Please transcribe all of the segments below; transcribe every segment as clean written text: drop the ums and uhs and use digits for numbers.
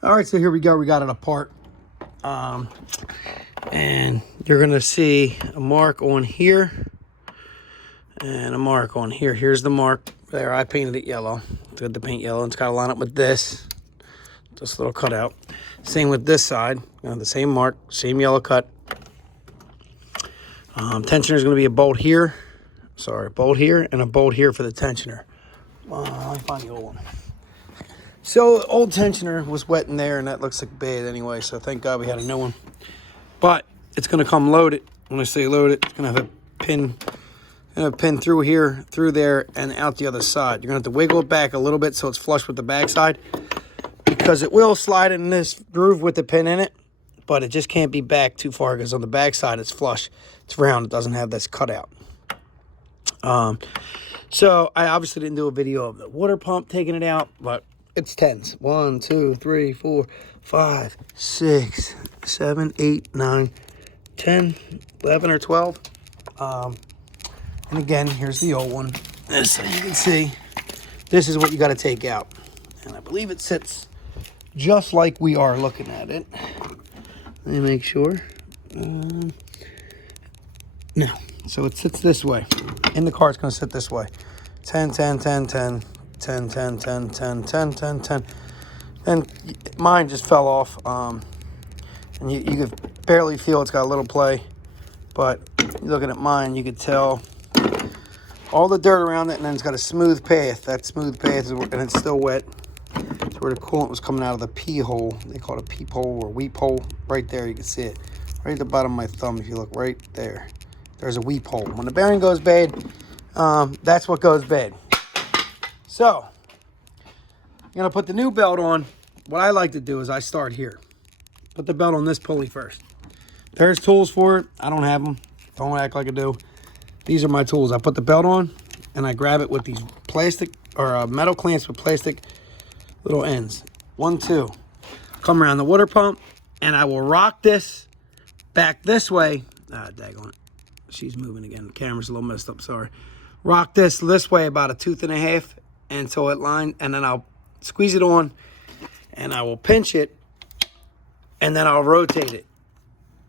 All right, so here we go. We got it apart. And you're going to see a mark on here and a mark on here. Here's the mark there. I painted it yellow. Did the paint yellow. It's got to line up with this little cutout. Same with this side. The same mark, same yellow cut. Tensioner is going to be a bolt here. Sorry, bolt here and a bolt here for the tensioner. Let me find the old one. So the old tensioner was wet in there, and that looks like bad anyway, so thank God we had a new one. But it's going to come loaded. When I say loaded, it's going to have a pin through here, through there, and out the other side. You're going to have to wiggle it back a little bit so it's flush with the back side, because it will slide in this groove with the pin in it, but it just can't be back too far, because on the back side it's flush. It's round. It doesn't have this cutout. So I obviously didn't do a video of the water pump taking it out, but it's tens. 1, 2, 3, 4, 5, 6, 7, 8, 9, 10, 11, or 12. And again, here's the old one. So you can see, this is what you got to take out. And I believe it sits just like we are looking at it. Let me make sure. No. So it sits this way. In the car, it's going to sit this way. 10, 10, 10, 10, 10, 10, 10, 10, 10, 10, 10. And mine just fell off. And you could barely feel it's got a little play. But looking at mine, you could tell all the dirt around it, and then it's got a smooth path. That smooth path, is, and it's still wet. It's where the coolant was coming out of the pee hole. They call it a peep hole or weep hole. Right there, you can see it. Right at the bottom of my thumb, if you look right there. There's a weep hole. When the bearing goes bad, that's what goes bad. So, I'm going to put the new belt on. What I like to do is I start here. Put the belt on this pulley first. There's tools for it. I don't have them. Don't act like I do. These are my tools. I put the belt on, and I grab it with these plastic or metal clamps with plastic little ends. 1, 2. Come around the water pump, and I will rock this back this way. Daggone it. She's moving again. The camera's a little messed up, sorry. Rock this way about 1.5 tooths until it line, and then I'll squeeze it on, and I will pinch it, and then I'll rotate it.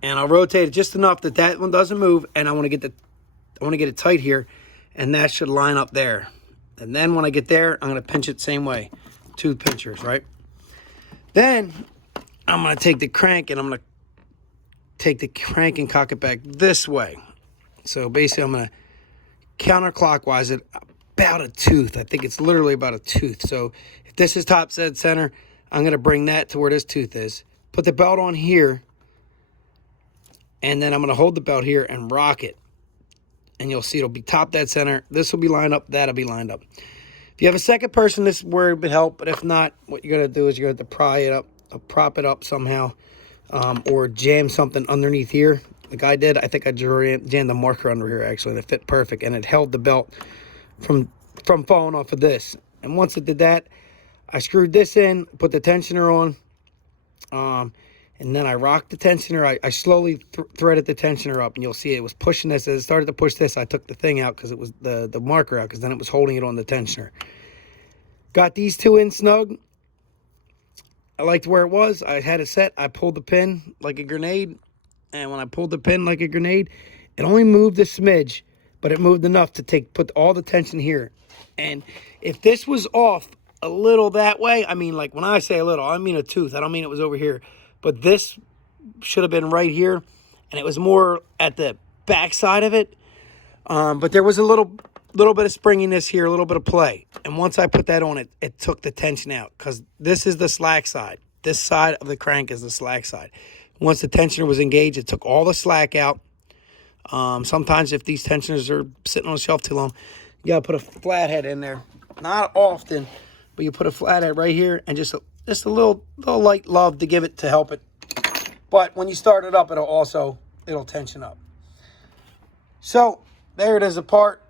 And I'll rotate it just enough that that one doesn't move, and I want to get it tight here, and that should line up there. And then when I get there, I'm going to pinch it same way. Tooth pinchers, right? Then I'm going to take the crank, and I'm going to take the crank and cock it back this way. So basically, I'm going to counterclockwise it about a tooth. I think it's literally about a tooth. So if this is top dead center, I'm going to bring that to where this tooth is. Put the belt on here, and then I'm going to hold the belt here and rock it. And you'll see it'll be top dead center. This will be lined up. That'll be lined up. If you have a second person, this word would help. But if not, what you're going to do is you're going to have to pry it up, prop it up somehow, or jam something underneath here. Like I did, I think I jammed the marker under here actually, and it fit perfect, and it held the belt from falling off of this. And once it did that, I screwed this in, put the tensioner on, and then I rocked the tensioner. I slowly threaded the tensioner up, and you'll see it was pushing this. As it started to push this, I took the thing out because it was the marker out, because then it was holding it on the tensioner. Got these two in snug. I liked where it was. I had it set. I pulled the pin like a grenade. And when I pulled the pin like a grenade, it only moved a smidge, but it moved enough to put all the tension here. And if this was off a little that way, I mean, like when I say a little, I mean a tooth. I don't mean it was over here. But this should have been right here, and it was more at the back side of it. But there was a little bit of springiness here, a little bit of play. And once I put that on, it took the tension out, because this is the slack side. This side of the crank is the slack side. Once the tensioner was engaged, it took all the slack out. Sometimes if these tensioners are sitting on the shelf too long, you got to put a flathead in there. Not often, but you put a flathead right here and just a little light love to give it to help it. But when you start it up, it'll tension up. So there it is apart.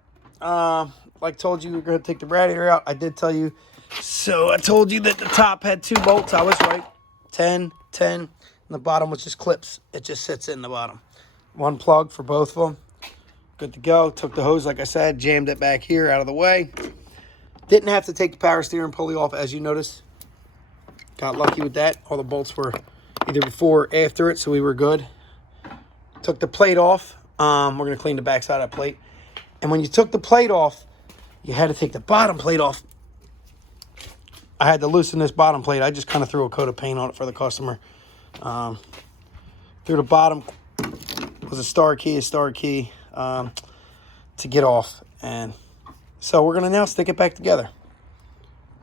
Like I told you, we're going to take the radiator out. I did tell you. So I told you that the top had 2 bolts. I was right. 10, 10. And the bottom was just clips. It just sits in the bottom. 1 plug for both of them. Good to go. Took the hose, like I said, jammed it back here out of the way. Didn't have to take the power steering pulley off, as you notice. Got lucky with that. All the bolts were either before or after it, so we were good. Took the plate off. We're going to clean the back side of that plate. And when you took the plate off, you had to take the bottom plate off. I had to loosen this bottom plate. I just kind of threw a coat of paint on it for the customer. Through the bottom was a star key to get off. And so we're going to now stick it back together.